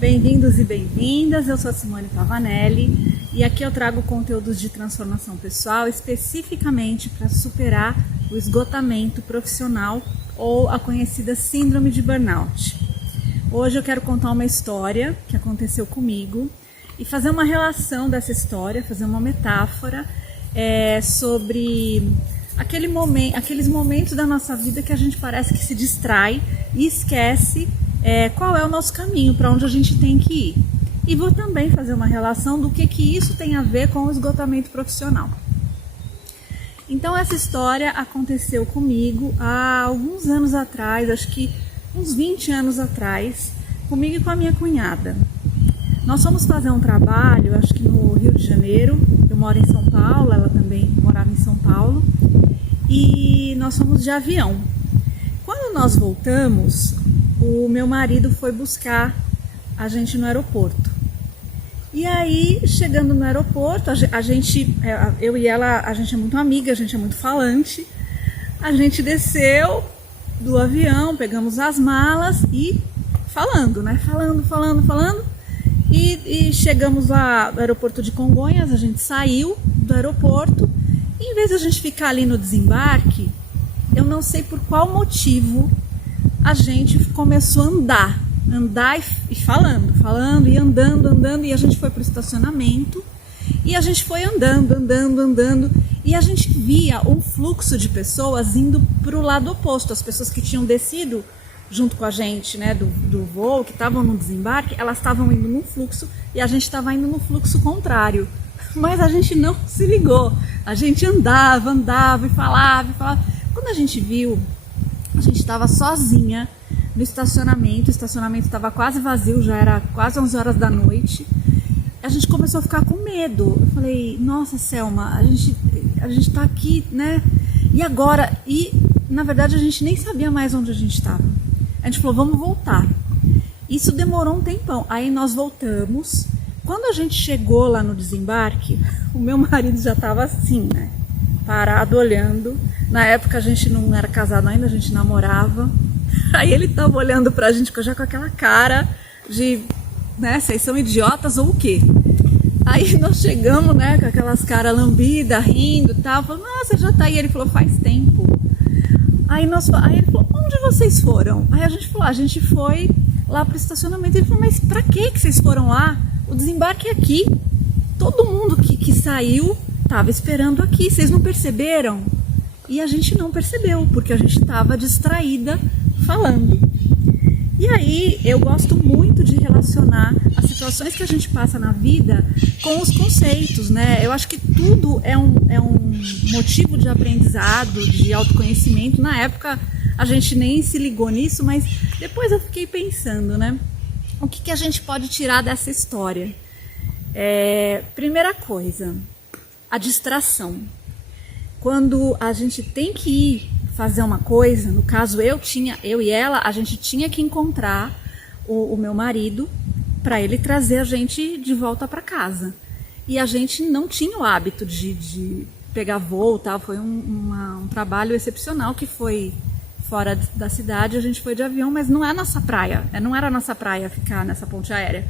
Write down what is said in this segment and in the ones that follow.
Bem-vindos e bem-vindas, eu sou a Simone Pavanelli e aqui eu trago conteúdos de transformação pessoal especificamente para superar o esgotamento profissional ou a conhecida síndrome de burnout. Hoje eu quero contar uma história que aconteceu comigo e fazer uma relação dessa história, fazer uma metáfora sobre aqueles momentos da nossa vida que a gente parece que se distrai e esquece qual é o nosso caminho, para onde a gente tem que ir. E vou também fazer uma relação do que isso tem a ver com o esgotamento profissional. Então essa história aconteceu comigo há alguns anos atrás, acho que uns 20 anos atrás, comigo e com a minha cunhada. Nós fomos fazer um trabalho, acho que no Rio de Janeiro, eu moro em São Paulo, ela também morava em São Paulo, e nós fomos de avião. Quando nós voltamos, o meu marido foi buscar a gente no aeroporto. E aí, chegando no aeroporto, eu e ela, a gente é muito amiga, a gente é muito falante. A gente desceu do avião, pegamos as malas e falando, né? Falando. E chegamos lá no aeroporto de Congonhas, a gente saiu do aeroporto. E em vez de a gente ficar ali no desembarque, eu não sei por qual motivo, a gente começou a andar e falando e andando, e a gente foi para o estacionamento e a gente foi andando e a gente via um fluxo de pessoas indo para o lado oposto. As pessoas que tinham descido junto com a gente, né, do voo, que estavam no desembarque, elas estavam indo num fluxo e a gente estava indo no fluxo contrário, mas a gente não se ligou, a gente andava e falava. Quando a gente viu, a gente estava sozinha no estacionamento, o estacionamento estava quase vazio, já era quase 11 horas da noite. A gente começou a ficar com medo. Eu falei, nossa, Selma, a gente tá aqui, né? E agora? E, na verdade, a gente nem sabia mais onde a gente estava. A gente falou, vamos voltar. Isso demorou um tempão. Aí nós voltamos. Quando a gente chegou lá no desembarque, o meu marido já estava assim, né? Parado, olhando. Na época a gente não era casado ainda, a gente namorava. Aí ele tava olhando pra gente já com aquela cara de, né, vocês são idiotas ou o quê? Aí nós chegamos, né, com aquelas caras lambidas, rindo e tal. Falou, nossa, já tá aí. Ele falou, faz tempo. Aí ele falou, onde vocês foram? Aí a gente falou, a gente foi lá pro estacionamento. Ele falou, mas pra que vocês foram lá? O desembarque é aqui. Todo mundo que saiu tava esperando aqui. Vocês não perceberam? E a gente não percebeu, porque a gente estava distraída falando. E aí eu gosto muito de relacionar as situações que a gente passa na vida com os conceitos, né? Eu acho que tudo é um motivo de aprendizado, de autoconhecimento. Na época a gente nem se ligou nisso, mas depois eu fiquei pensando, né? O que a gente pode tirar dessa história? Primeira coisa, a distração. Quando a gente tem que ir fazer uma coisa, no caso eu e ela, a gente tinha que encontrar o meu marido para ele trazer a gente de volta para casa. E a gente não tinha o hábito de pegar voo, tal. Foi um trabalho excepcional que foi fora da cidade, a gente foi de avião, mas não é nossa praia, não era nossa praia ficar nessa ponte aérea.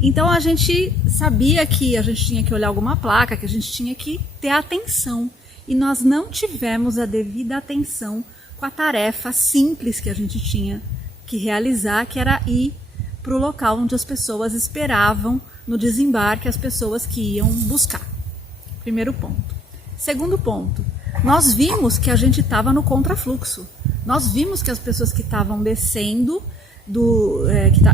Então a gente sabia que a gente tinha que olhar alguma placa, que a gente tinha que ter atenção. E nós não tivemos a devida atenção com a tarefa simples que a gente tinha que realizar, que era ir para o local onde as pessoas esperavam no desembarque, as pessoas que iam buscar. Primeiro ponto. Segundo ponto, nós vimos que a gente estava no contrafluxo. Nós vimos que as pessoas que estavam descendo,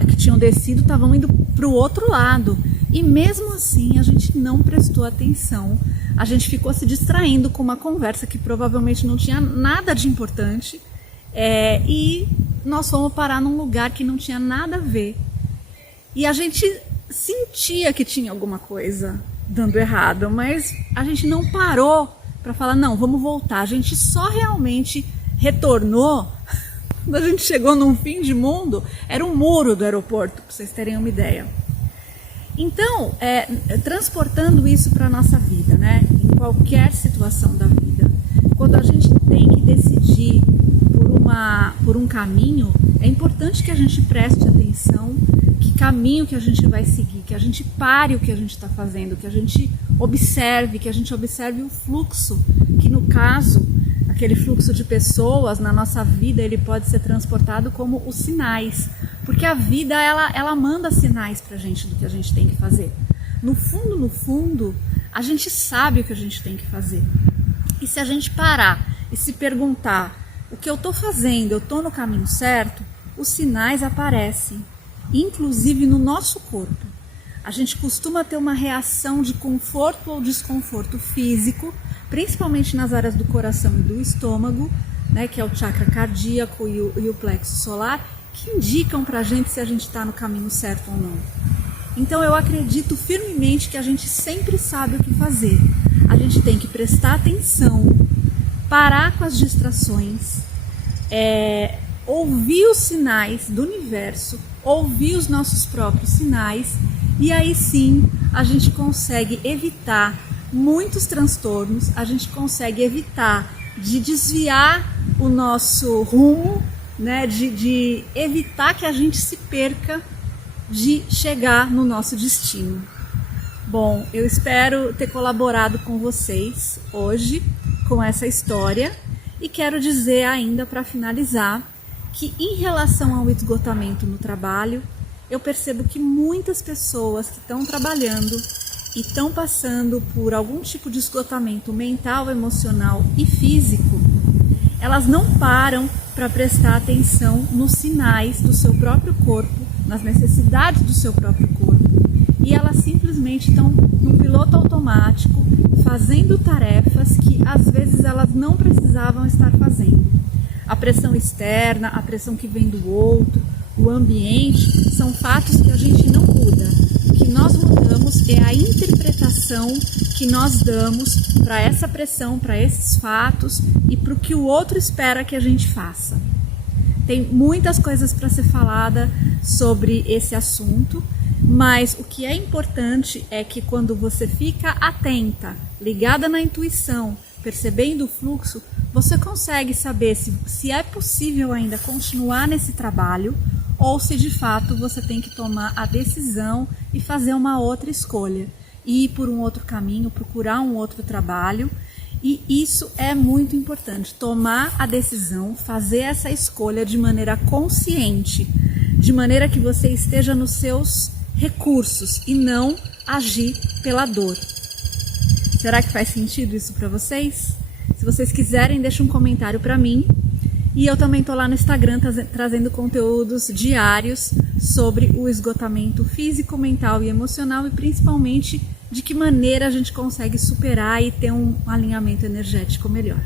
que tinham descido, estavam indo para o outro lado. E mesmo assim a gente não prestou atenção. A gente ficou se distraindo com uma conversa que provavelmente não tinha nada de importante, e nós fomos parar num lugar que não tinha nada a ver. E a gente sentia que tinha alguma coisa dando errado, mas a gente não parou para falar, não, vamos voltar. A gente só realmente retornou quando a gente chegou num fim de mundo, era um muro do aeroporto, para vocês terem uma ideia. Então, transportando isso para a nossa vida, né? Em qualquer situação da vida, quando a gente tem que decidir por um caminho, é importante que a gente preste atenção que caminho que a gente vai seguir, que a gente pare o que a gente está fazendo, que a gente observe o fluxo, que no caso, aquele fluxo de pessoas na nossa vida, ele pode ser transportado como os sinais, porque a vida ela manda sinais pra gente do que a gente tem que fazer. No fundo, a gente sabe o que a gente tem que fazer. E se a gente parar e se perguntar, o que eu estou fazendo, eu estou no caminho certo? Os sinais aparecem, inclusive no nosso corpo. A gente costuma ter uma reação de conforto ou desconforto físico, principalmente nas áreas do coração e do estômago, né, que é o chakra cardíaco e o plexo solar, que indicam pra gente se a gente está no caminho certo ou não. Então eu acredito firmemente que a gente sempre sabe o que fazer. A gente tem que prestar atenção, parar com as distrações, ouvir os sinais do universo, ouvir os nossos próprios sinais, e aí sim a gente consegue evitar muitos transtornos, a gente consegue evitar de desviar o nosso rumo, né, de evitar que a gente se perca de chegar no nosso destino. Bom, eu espero ter colaborado com vocês hoje com essa história e quero dizer ainda para finalizar que em relação ao esgotamento no trabalho, eu percebo que muitas pessoas que estão trabalhando e estão passando por algum tipo de esgotamento mental, emocional e físico, elas não param para prestar atenção nos sinais do seu próprio corpo, nas necessidades do seu próprio corpo, e elas simplesmente estão num piloto automático, fazendo tarefas que às vezes elas não precisavam estar fazendo. A pressão externa, a pressão que vem do outro, o ambiente, são fatos que a gente não muda. O que nós mudamos é a interpretação que nós damos para essa pressão, para esses fatos e para o que o outro espera que a gente faça. Tem muitas coisas para ser falada sobre esse assunto, mas o que é importante é que quando você fica atenta, ligada na intuição, percebendo o fluxo, você consegue saber se é possível ainda continuar nesse trabalho ou se de fato você tem que tomar a decisão e fazer uma outra escolha, ir por um outro caminho, procurar um outro trabalho. E isso é muito importante, tomar a decisão, fazer essa escolha de maneira consciente, de maneira que você esteja nos seus recursos e não agir pela dor. Será que faz sentido isso para vocês? Se vocês quiserem, deixa um comentário para mim. E eu também estou lá no Instagram trazendo conteúdos diários sobre o esgotamento físico, mental e emocional e principalmente de que maneira a gente consegue superar e ter um alinhamento energético melhor.